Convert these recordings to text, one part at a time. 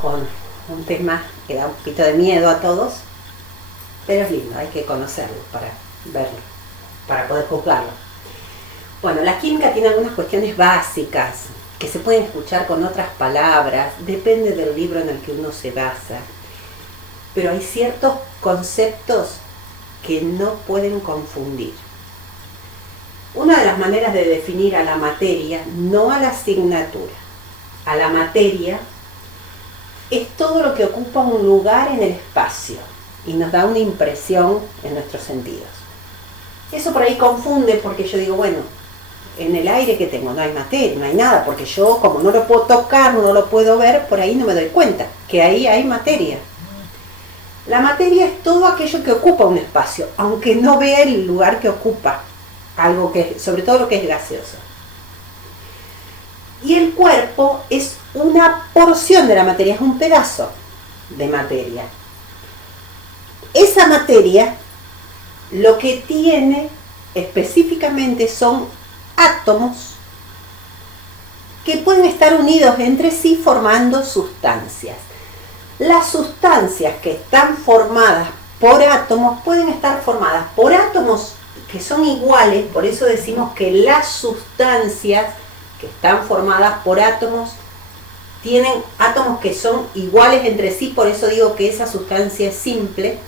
con un tema que da un poquito de miedo a todos, pero es lindo, hay que conocerlo para verlo, para poder juzgarlo. Bueno, la química tiene algunas cuestiones básicas que se pueden escuchar con otras palabras, depende del libro en el que uno se basa, pero hay ciertos conceptos que no pueden confundir. Una de las maneras de definir a la materia, no a la asignatura, a la materia, es todo lo que ocupa un lugar en el espacio y nos da una impresión en nuestros sentidos. Eso por ahí confunde porque yo digo, bueno, en el aire que tengo no hay materia, no hay nada, porque yo como no lo puedo tocar, no lo puedo ver, por ahí no me doy cuenta que ahí hay materia. La materia es todo aquello que ocupa un espacio, aunque no vea el lugar que ocupa, algo que, sobre todo lo que es gaseoso. Y el cuerpo es una porción de la materia, es un pedazo de materia. Esa materia lo que tiene específicamente son átomos que pueden estar unidos entre sí formando sustancias. Las sustancias que están formadas por átomos pueden estar formadas por átomos que son iguales, por eso decimos que las sustancias que están formadas por átomos tienen átomos que son iguales entre sí, por eso digo que esa sustancia es simple.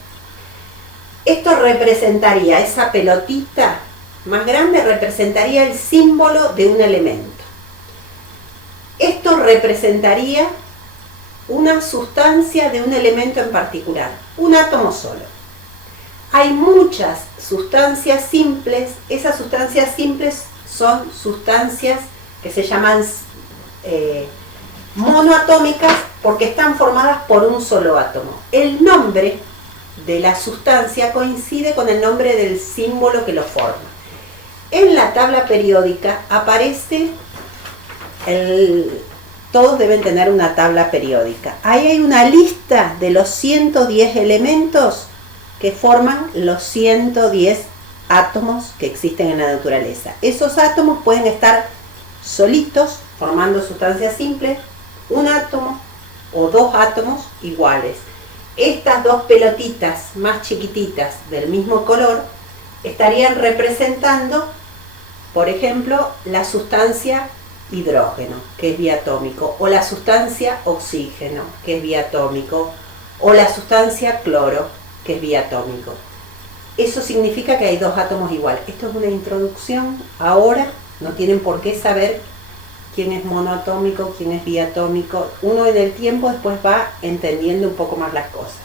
Esto representaría, esa pelotita más grande representaría el símbolo de un elemento. Esto representaría una sustancia de un elemento en particular, un átomo solo. Hay muchas sustancias simples, esas sustancias simples son sustancias que se llaman monoatómicas porque están formadas por un solo átomo. El nombre de la sustancia coincide con el nombre del símbolo que lo forma. En la tabla periódica aparece, todos deben tener una tabla periódica. Ahí hay una lista de los 110 elementos que forman los 110 átomos que existen en la naturaleza. Esos átomos pueden estar solitos, formando sustancias simples, un átomo o dos átomos iguales. Estas dos pelotitas más chiquititas del mismo color estarían representando, por ejemplo, la sustancia hidrógeno, que es diatómico, o la sustancia oxígeno, que es diatómico, o la sustancia cloro, que es biatómico. Eso significa que hay dos átomos iguales. Esto es una introducción. Ahora no tienen por qué saber quién es monoatómico, quién es biatómico. Uno en el tiempo después va entendiendo un poco más las cosas.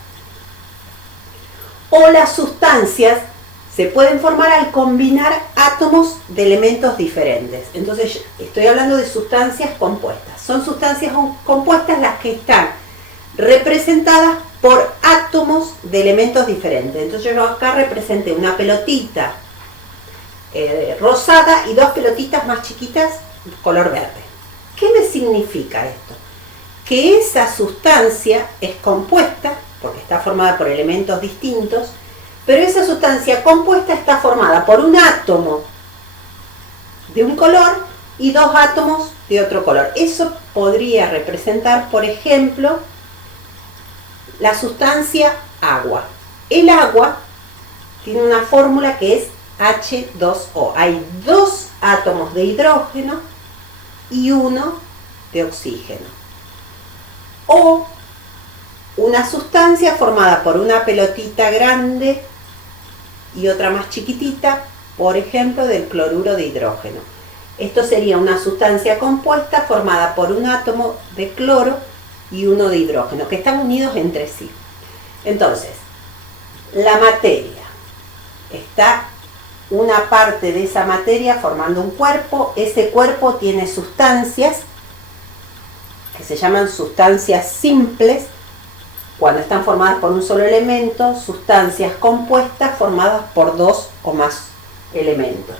O las sustancias se pueden formar al combinar átomos de elementos diferentes. Entonces estoy hablando de sustancias compuestas. Son sustancias compuestas las que están representadas por átomos de elementos diferentes. Entonces yo acá representé una pelotita rosada y dos pelotitas más chiquitas color verde. ¿Qué me significa esto? Que esa sustancia es compuesta, porque está formada por elementos distintos, pero esa sustancia compuesta está formada por un átomo de un color y dos átomos de otro color. Eso podría representar, por ejemplo, la sustancia agua. El agua tiene una fórmula que es H2O. Hay dos átomos de hidrógeno y uno de oxígeno. O una sustancia formada por una pelotita grande y otra más chiquitita, por ejemplo, del cloruro de hidrógeno. Esto sería una sustancia compuesta formada por un átomo de cloro y uno de hidrógeno, que están unidos entre sí. Entonces, la materia, está una parte de esa materia formando un cuerpo. Ese cuerpo tiene sustancias que se llaman sustancias simples, cuando están formadas por un solo elemento, sustancias compuestas formadas por dos o más elementos,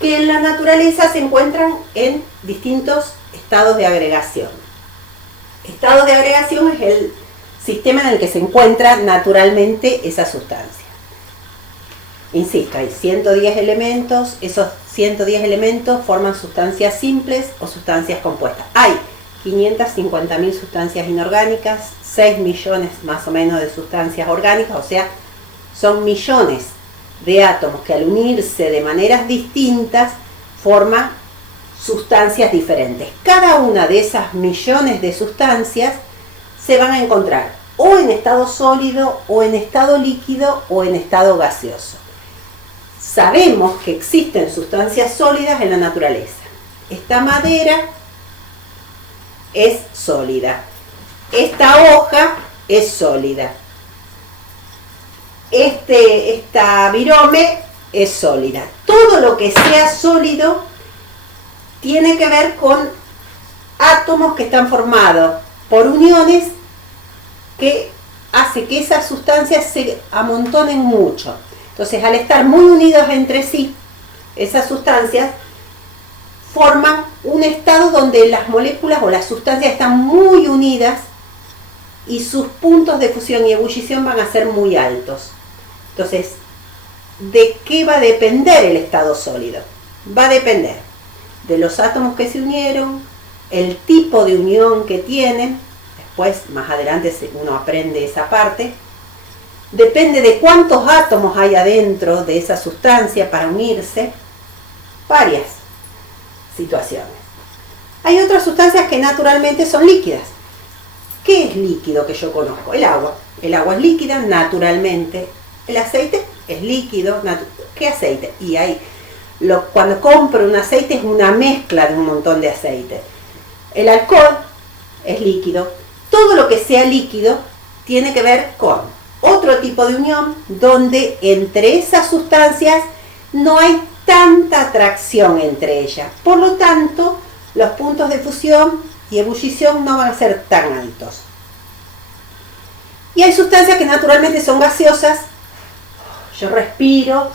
que en la naturaleza se encuentran en distintos estados de agregación. Estado de agregación es el sistema en el que se encuentra naturalmente esa sustancia. Insisto, hay 110 elementos, esos 110 elementos forman sustancias simples o sustancias compuestas. Hay 550.000 sustancias inorgánicas, 6 millones más o menos de sustancias orgánicas, o sea, son millones de átomos que al unirse de maneras distintas forman sustancias diferentes. Cada una de esas millones de sustancias se van a encontrar o en estado sólido, o en estado líquido, o en estado gaseoso. Sabemos que existen sustancias sólidas en la naturaleza. Esta madera es sólida. Esta hoja es sólida. Esta virome es sólida. Todo lo que sea sólido tiene que ver con átomos que están formados por uniones que hace que esas sustancias se amontonen mucho. Entonces, al estar muy unidos entre sí, esas sustancias forman un estado donde las moléculas o las sustancias están muy unidas y sus puntos de fusión y ebullición van a ser muy altos. Entonces, ¿de qué va a depender el estado sólido? Va a depender de los átomos que se unieron, el tipo de unión que tienen. Después, más adelante, uno aprende esa parte. Depende de cuántos átomos hay adentro de esa sustancia para unirse. Varias situaciones. Hay otras sustancias que naturalmente son líquidas. ¿Qué es líquido que yo conozco? El agua. El agua es líquida naturalmente. El aceite es líquido. ¿Qué aceite? Y cuando compro un aceite es una mezcla de un montón de aceite. El alcohol es líquido. Todo lo que sea líquido tiene que ver con otro tipo de unión donde entre esas sustancias no hay tanta atracción entre ellas. Por lo tanto, los puntos de fusión y ebullición no van a ser tan altos. Y hay sustancias que naturalmente son gaseosas. Yo respiro,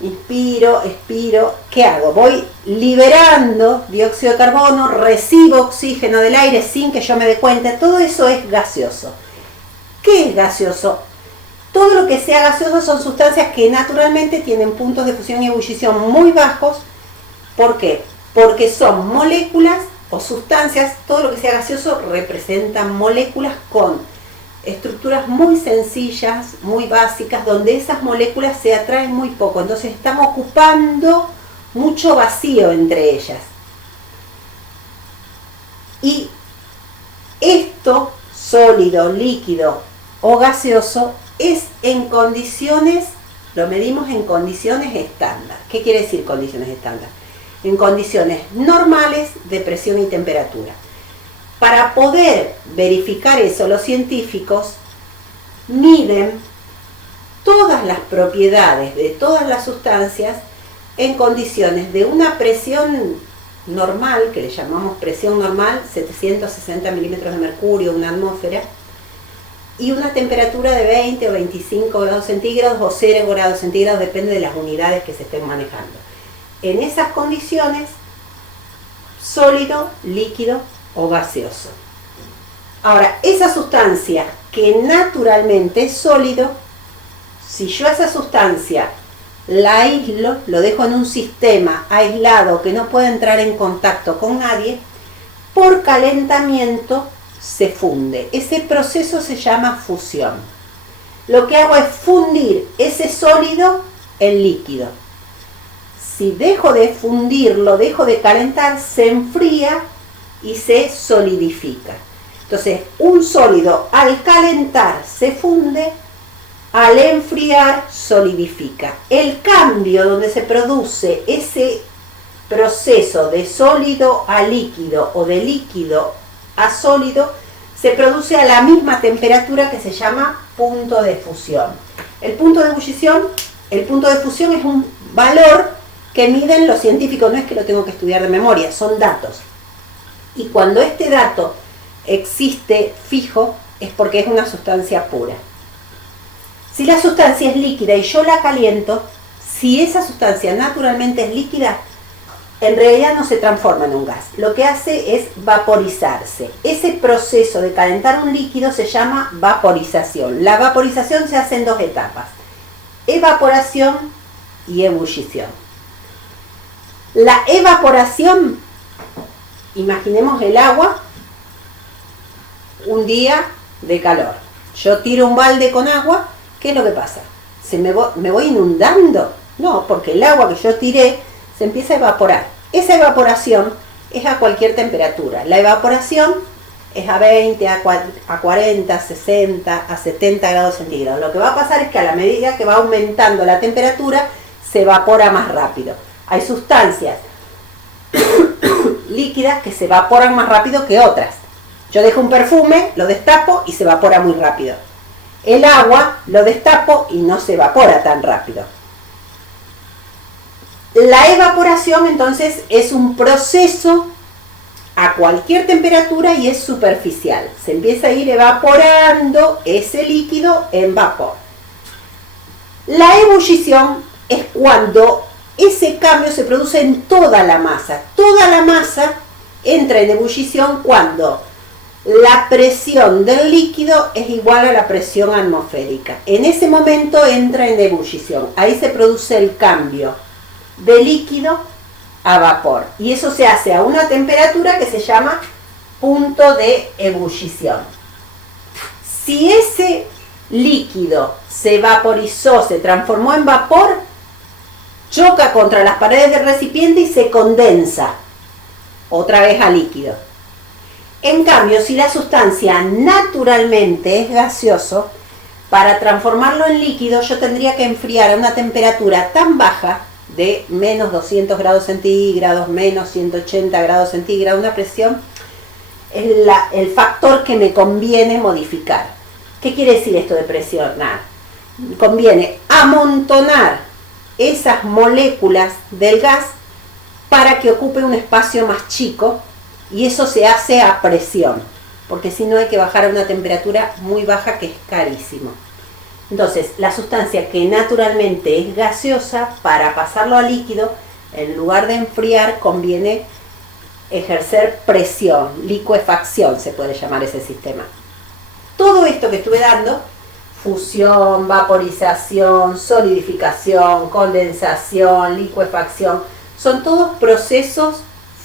inspiro, expiro. ¿Qué hago? Voy liberando dióxido de carbono, recibo oxígeno del aire sin que yo me dé cuenta. Todo eso es gaseoso. ¿Qué es gaseoso? Todo lo que sea gaseoso son sustancias que naturalmente tienen puntos de fusión y ebullición muy bajos. ¿Por qué? Porque son moléculas o sustancias, todo lo que sea gaseoso representan moléculas con estructuras muy sencillas, muy básicas, donde esas moléculas se atraen muy poco. Entonces están ocupando mucho vacío entre ellas. Y esto, sólido, líquido o gaseoso, es en condiciones, lo medimos en condiciones estándar. ¿Qué quiere decir condiciones estándar? En condiciones normales de presión y temperatura. Para poder verificar eso, los científicos miden todas las propiedades de todas las sustancias en condiciones de una presión normal, que le llamamos presión normal, 760 milímetros de mercurio, una atmósfera, y una temperatura de 20 o 25 grados centígrados o 0 grados centígrados, depende de las unidades que se estén manejando. En esas condiciones, sólido, líquido o gaseoso. Ahora, esa sustancia que naturalmente es sólido, si yo a esa sustancia la aíslo, lo dejo en un sistema aislado que no puede entrar en contacto con nadie, por calentamiento se funde. Ese proceso se llama fusión. Lo que hago es fundir ese sólido en líquido. Si dejo de fundirlo, dejo de calentar, se enfría y se solidifica. Entonces, un sólido al calentar se funde, al enfriar solidifica. El cambio donde se produce ese proceso de sólido a líquido o de líquido a sólido se produce a la misma temperatura, que se llama punto de fusión. El punto de ebullición, el punto de fusión es un valor que miden los científicos, no es que lo tengo que estudiar de memoria, son datos. Y cuando este dato existe fijo, es porque es una sustancia pura. Si la sustancia es líquida y yo la caliento, si esa sustancia naturalmente es líquida, en realidad no se transforma en un gas. Lo que hace es vaporizarse. Ese proceso de calentar un líquido se llama vaporización. La vaporización se hace en dos etapas: evaporación y ebullición. La evaporación, imaginemos el agua un día de calor. Yo tiro un balde con agua, ¿qué es lo que pasa? ¿Me voy inundando? No, porque el agua que yo tiré se empieza a evaporar. Esa evaporación es a cualquier temperatura. La evaporación es a 20, a 40, a 60, a 70 grados centígrados. Lo que va a pasar es que a la medida que va aumentando la temperatura, se evapora más rápido. Hay sustancias líquidas que se evaporan más rápido que otras. Yo dejo un perfume, lo destapo y se evapora muy rápido. El agua lo destapo y no se evapora tan rápido. La evaporación entonces es un proceso a cualquier temperatura y es superficial. Se empieza a ir evaporando ese líquido en vapor. La ebullición es cuando ese cambio se produce en toda la masa. Toda la masa entra en ebullición cuando la presión del líquido es igual a la presión atmosférica. En ese momento entra en ebullición. Ahí se produce el cambio de líquido a vapor. Y eso se hace a una temperatura que se llama punto de ebullición. Si ese líquido se vaporizó, se transformó en vapor, choca contra las paredes del recipiente y se condensa otra vez a líquido. En cambio, si la sustancia naturalmente es gaseoso, para transformarlo en líquido yo tendría que enfriar a una temperatura tan baja de menos 200 grados centígrados, menos 180 grados centígrados, una presión es el factor que me conviene modificar. ¿Qué quiere decir esto de presionar? Conviene amontonar esas moléculas del gas para que ocupe un espacio más chico, y eso se hace a presión, porque si no hay que bajar a una temperatura muy baja, que es carísimo. Entonces, la sustancia que naturalmente es gaseosa, para pasarlo a líquido, en lugar de enfriar, conviene ejercer presión, licuefacción se puede llamar ese sistema. Todo esto que estuve dando, fusión, vaporización, solidificación, condensación, licuefacción, son todos procesos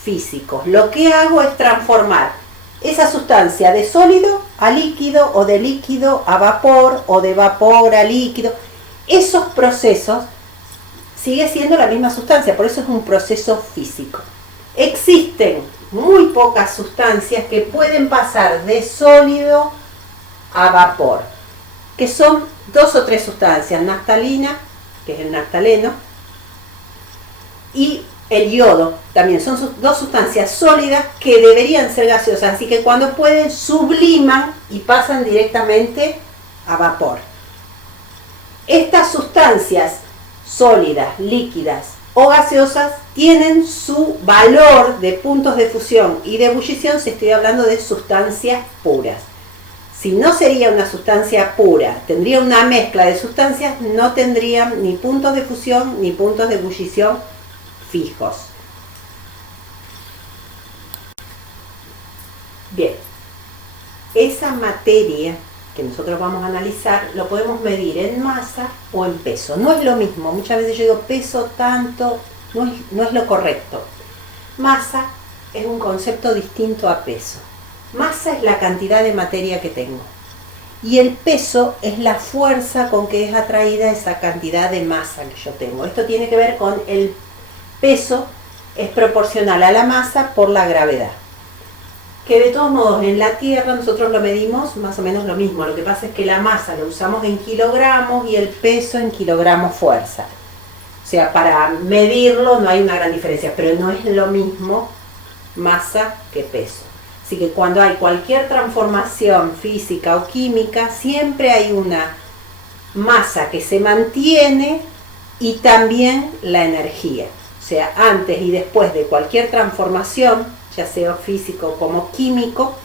físicos. Lo que hago es transformar esa sustancia de sólido a líquido, o de líquido a vapor, o de vapor a líquido. Esos procesos sigue siendo la misma sustancia, por eso es un proceso físico. Existen muy pocas sustancias que pueden pasar de sólido a vapor, que son 2 o 3 sustancias: naftalina, que es el naftaleno, y el yodo. También son 2 sustancias sólidas que deberían ser gaseosas, así que cuando pueden subliman y pasan directamente a vapor. Estas sustancias sólidas, líquidas o gaseosas tienen su valor de puntos de fusión y de ebullición si estoy hablando de sustancias puras. Si no sería una sustancia pura, tendría una mezcla de sustancias, no tendrían ni puntos de fusión ni puntos de ebullición fijos. Bien, esa materia que nosotros vamos a analizar lo podemos medir en masa o en peso. No es lo mismo, muchas veces yo digo peso tanto, no es lo correcto. Masa es un concepto distinto a peso. Masa es la cantidad de materia que tengo, y el peso es la fuerza con que es atraída esa cantidad de masa que yo tengo. Esto tiene que ver con el peso, es proporcional a la masa por la gravedad. Que de todos modos en la Tierra nosotros lo medimos más o menos lo mismo. Lo que pasa es que la masa lo usamos en kilogramos y el peso en kilogramos fuerza. O sea, para medirlo no hay una gran diferencia, pero no es lo mismo masa que peso. Así que cuando hay cualquier transformación física o química, siempre hay una masa que se mantiene y también la energía. O sea, antes y después de cualquier transformación, ya sea físico como químico,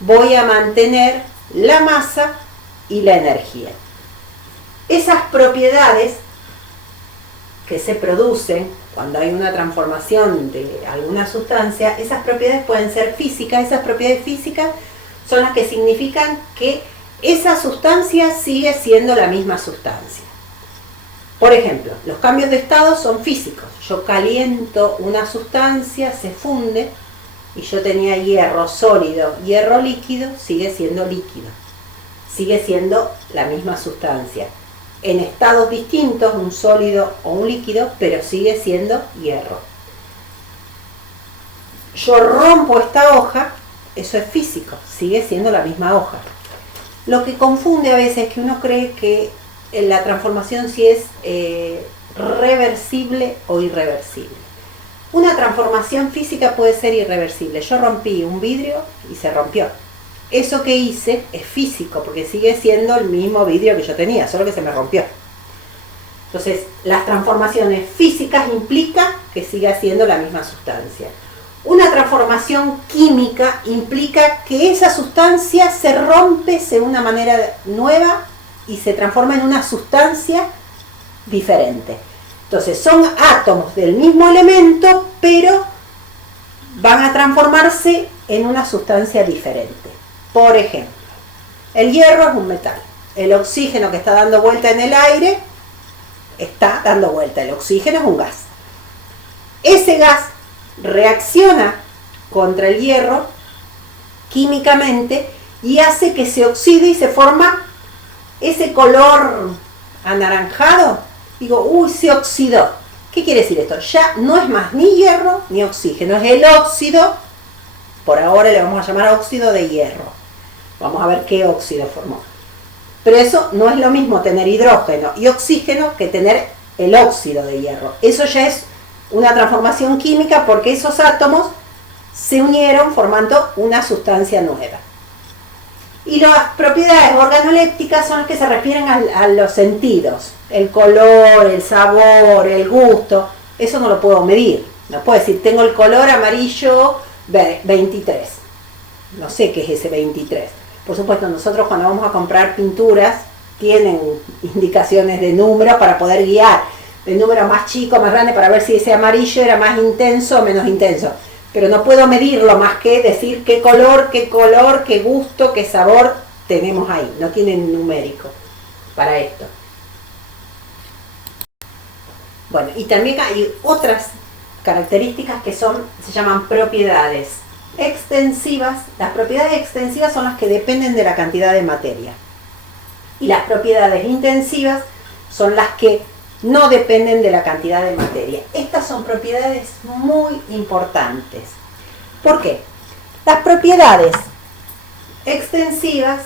voy a mantener la masa y la energía. Esas propiedades que se producen cuando hay una transformación de alguna sustancia, esas propiedades pueden ser físicas. Esas propiedades físicas son las que significan que esa sustancia sigue siendo la misma sustancia. Por ejemplo, los cambios de estado son físicos. Yo caliento una sustancia, se funde, y yo tenía hierro sólido, hierro líquido, sigue siendo líquido. Sigue siendo la misma sustancia. En estados distintos, un sólido o un líquido, pero sigue siendo hierro. Yo rompo esta hoja, eso es físico, sigue siendo la misma hoja. Lo que confunde a veces es que uno cree que la transformación sí es reversible o irreversible. Una transformación física puede ser irreversible. Yo rompí un vidrio y se rompió. Eso que hice es físico, porque sigue siendo el mismo vidrio que yo tenía, solo que se me rompió. Entonces, las transformaciones físicas implican que siga siendo la misma sustancia. Una transformación química implica que esa sustancia se rompe de una manera nueva y se transforma en una sustancia diferente. Entonces, son átomos del mismo elemento, pero van a transformarse en una sustancia diferente. Por ejemplo, el hierro es un metal. El oxígeno que está dando vuelta en el aire está dando vuelta. El oxígeno es un gas. Ese gas reacciona contra el hierro químicamente y hace que se oxide y se forma ese color anaranjado. Digo, uy, se oxidó. ¿Qué quiere decir esto? Ya no es más ni hierro ni oxígeno, es el óxido. Por ahora le vamos a llamar óxido de hierro. Vamos a ver qué óxido formó. Pero eso no es lo mismo tener hidrógeno y oxígeno que tener el óxido de hierro. Eso ya es una transformación química porque esos átomos se unieron formando una sustancia nueva. Y las propiedades organolépticas son las que se refieren a los sentidos. El color, el sabor, el gusto. Eso no lo puedo medir. No puedo decir, tengo el color amarillo 23. No sé qué es ese 23. Por supuesto, nosotros cuando vamos a comprar pinturas, tienen indicaciones de número para poder guiar. De número más chico, más grande, para ver si ese amarillo era más intenso o menos intenso. Pero no puedo medirlo más que decir qué color, qué gusto, qué sabor tenemos ahí. No tienen numérico para esto. Bueno, y también hay otras características que se llaman propiedades extensivas. Las propiedades extensivas son las que dependen de la cantidad de materia. Y las propiedades intensivas son las que no dependen de la cantidad de materia. Estas son propiedades muy importantes. ¿Por qué? Las propiedades extensivas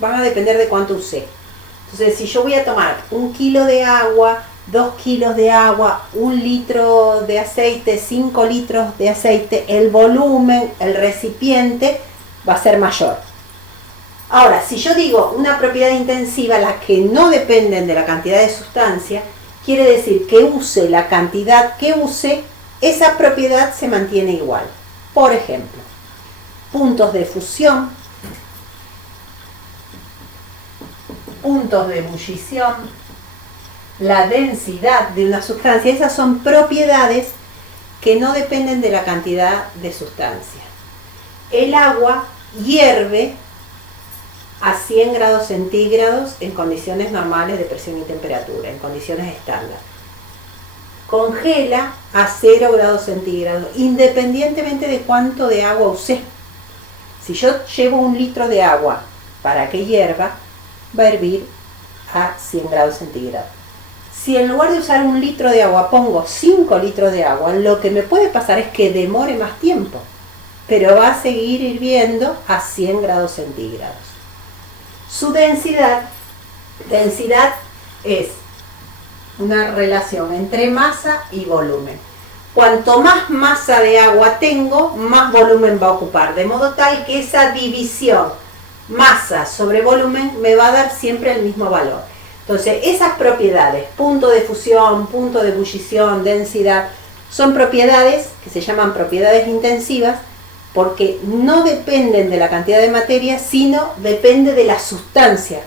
van a depender de cuánto usé. Entonces, si yo voy a tomar 1 kilo de agua, 2 kilos de agua, 1 litro de aceite, 5 litros de aceite, el volumen, el recipiente va a ser mayor. Ahora, si yo digo una propiedad intensiva, las que no dependen de la cantidad de sustancia, quiere decir que use la cantidad que use, esa propiedad se mantiene igual. Por ejemplo, puntos de fusión, puntos de ebullición, la densidad de una sustancia, esas son propiedades que no dependen de la cantidad de sustancia. El agua hierve a 100 grados centígrados en condiciones normales de presión y temperatura, en condiciones estándar. Congela a 0 grados centígrados, independientemente de cuánto de agua usé. Si yo llevo 1 litro de agua para que hierva, va a hervir a 100 grados centígrados. Si en lugar de usar 1 litro de agua pongo 5 litros de agua, lo que me puede pasar es que demore más tiempo, pero va a seguir hirviendo a 100 grados centígrados. Su densidad es una relación entre masa y volumen. Cuanto más masa de agua tengo, más volumen va a ocupar, de modo tal que esa división masa sobre volumen me va a dar siempre el mismo valor. Entonces, esas propiedades, punto de fusión, punto de ebullición, densidad, son propiedades que se llaman propiedades intensivas, porque no dependen de la cantidad de materia, sino depende de la sustancia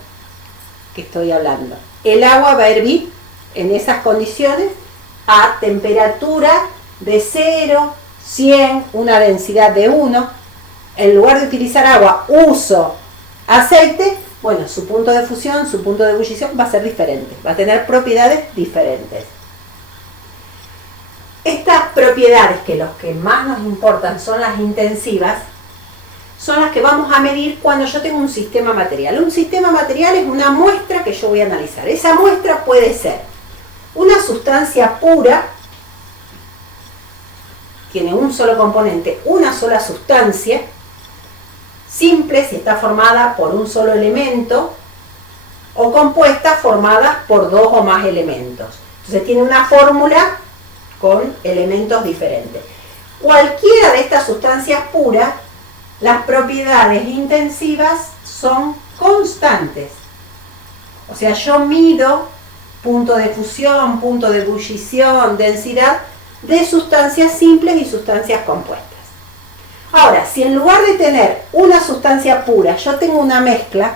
que estoy hablando. El agua va a hervir en esas condiciones a temperatura de 0, 100, una densidad de 1. En lugar de utilizar agua, uso aceite. Bueno, su punto de fusión, su punto de ebullición va a ser diferente, va a tener propiedades diferentes. Estas propiedades, que los que más nos importan son las intensivas, son las que vamos a medir cuando yo tengo un sistema material. Un sistema material es una muestra que yo voy a analizar. Esa muestra puede ser una sustancia pura, tiene un solo componente, una sola sustancia, simple si está formada por un solo elemento, o compuesta formada por dos o más elementos. Entonces tiene una fórmula con elementos diferentes. Cualquiera de estas sustancias puras, las propiedades intensivas son constantes. O sea, yo mido punto de fusión, punto de ebullición, densidad de sustancias simples y sustancias compuestas. Ahora, si en lugar de tener una sustancia pura, yo tengo una mezcla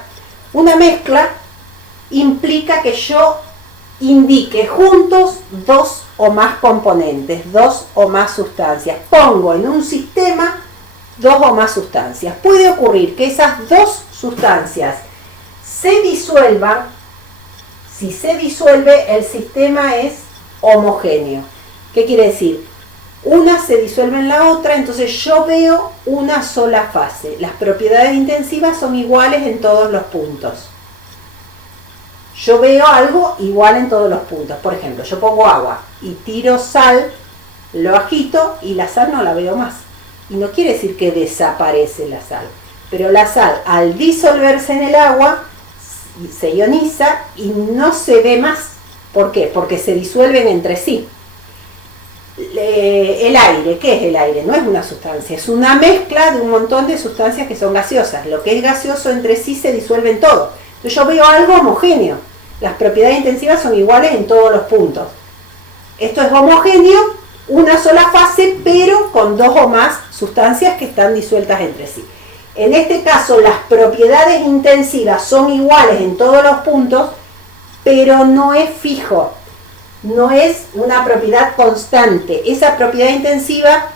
implica que yo indique juntos dos o más componentes, dos o más sustancias. Pongo en un sistema dos o más sustancias. Puede ocurrir que esas dos sustancias se disuelvan. Si se disuelve, el sistema es homogéneo. ¿Qué quiere decir? Una se disuelve en la otra, entonces yo veo una sola fase. Las propiedades intensivas son iguales en todos los puntos. Yo veo algo igual en todos los puntos. Por ejemplo, yo pongo agua y tiro sal, lo agito y la sal no la veo más. Y no quiere decir que desaparece la sal. Pero la sal, al disolverse en el agua, se ioniza y no se ve más. ¿Por qué? Porque se disuelven entre sí. El aire, ¿qué es el aire? No es una sustancia, es una mezcla de un montón de sustancias que son gaseosas. Lo que es gaseoso entre sí se disuelve en todo. Entonces yo veo algo homogéneo. Las propiedades intensivas son iguales en todos los puntos. Esto es homogéneo, una sola fase, pero con dos o más sustancias que están disueltas entre sí. En este caso, las propiedades intensivas son iguales en todos los puntos, pero no es fijo. No es una propiedad constante. Esa propiedad intensiva,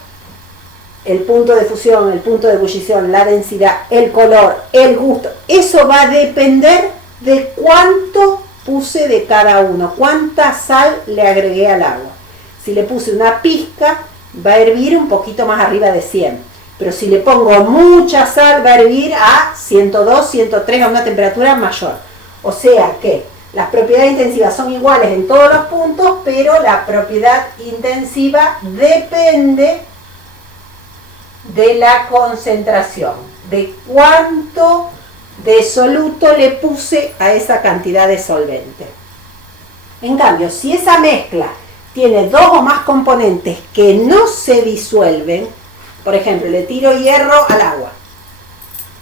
el punto de fusión, el punto de ebullición, la densidad, el color, el gusto, eso va a depender de cuánto puse de cada uno, cuánta sal le agregué al agua. Si le puse una pizca, va a hervir un poquito más arriba de 100. Pero si le pongo mucha sal, va a hervir a 102, 103, a una temperatura mayor. O sea que las propiedades intensivas son iguales en todos los puntos, pero la propiedad intensiva depende de la concentración, de cuánto de soluto le puse a esa cantidad de solvente. En cambio, si esa mezcla tiene dos o más componentes que no se disuelven, por ejemplo, le tiro hierro al agua,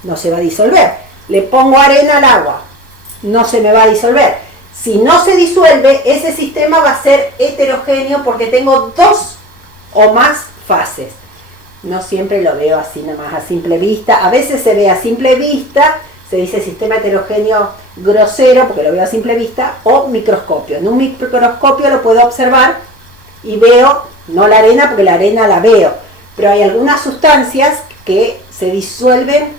no se va a disolver. Le pongo arena al agua, no se me va a disolver. Si no se disuelve, ese sistema va a ser heterogéneo porque tengo dos o más fases. No siempre lo veo así nomás a simple vista. A veces se ve a simple vista, se dice sistema heterogéneo grosero porque lo veo a simple vista, o microscopio. En un microscopio lo puedo observar y veo, no la arena porque la arena la veo, pero hay algunas sustancias que se disuelven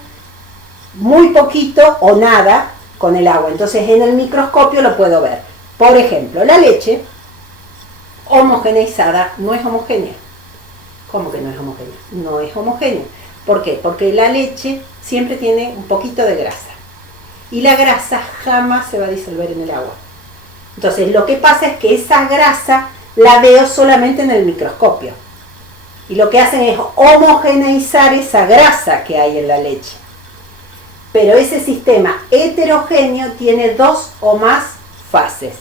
muy poquito o nada con el agua. Entonces en el microscopio lo puedo ver. Por ejemplo, la leche homogeneizada no es homogénea. ¿Cómo que no es homogénea? No es homogénea. ¿Por qué? Porque la leche siempre tiene un poquito de grasa. Y la grasa jamás se va a disolver en el agua. Entonces lo que pasa es que esa grasa la veo solamente en el microscopio. Y lo que hacen es homogeneizar esa grasa que hay en la leche. Pero ese sistema heterogéneo tiene dos o más fases.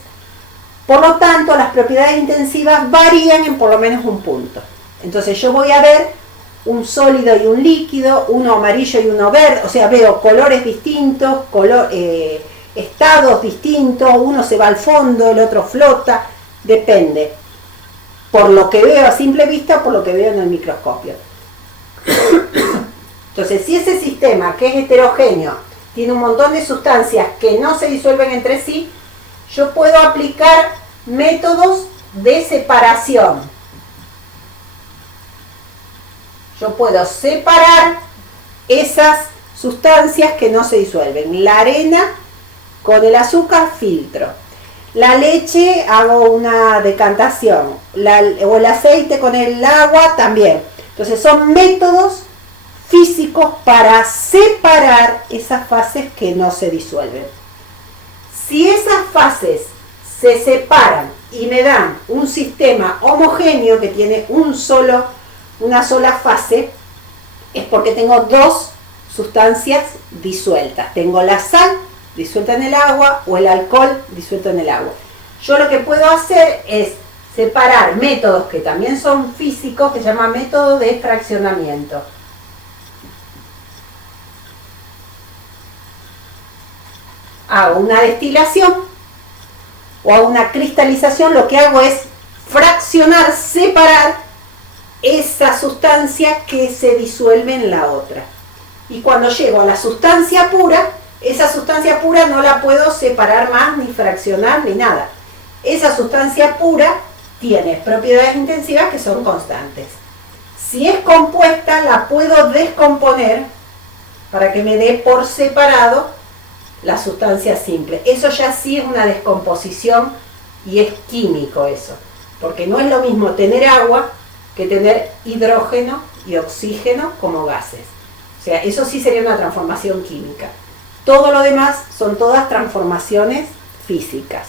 Por lo tanto, las propiedades intensivas varían en por lo menos un punto. Entonces yo voy a ver un sólido y un líquido, uno amarillo y uno verde, o sea, veo colores distintos, estados distintos, uno se va al fondo, el otro flota, depende. Por lo que veo a simple vista o por lo que veo en el microscopio. Entonces, si ese sistema que es heterogéneo tiene un montón de sustancias que no se disuelven entre sí, yo puedo aplicar métodos de separación. Yo puedo separar esas sustancias que no se disuelven. La arena con el azúcar filtro. La leche hago una decantación, o el aceite con el agua también. Entonces son métodos físicos para separar esas fases que no se disuelven. Si esas fases se separan y me dan un sistema homogéneo que tiene una sola fase, es porque tengo dos sustancias disueltas. Tengo la sal disuelta en el agua o el alcohol disuelto en el agua. Yo lo que puedo hacer es separar métodos que también son físicos, que se llama método de fraccionamiento. Hago una destilación o hago una cristalización, lo que hago es fraccionar, separar esa sustancia que se disuelve en la otra. Y cuando llego a la sustancia pura, esa sustancia pura no la puedo separar más, ni fraccionar, ni nada. Esa sustancia pura tiene propiedades intensivas que son constantes. Si es compuesta, la puedo descomponer para que me dé por separado la sustancia simple. Eso ya sí es una descomposición y es químico eso. Porque no es lo mismo tener agua que tener hidrógeno y oxígeno como gases. O sea, eso sí sería una transformación química. Todo lo demás son todas transformaciones físicas.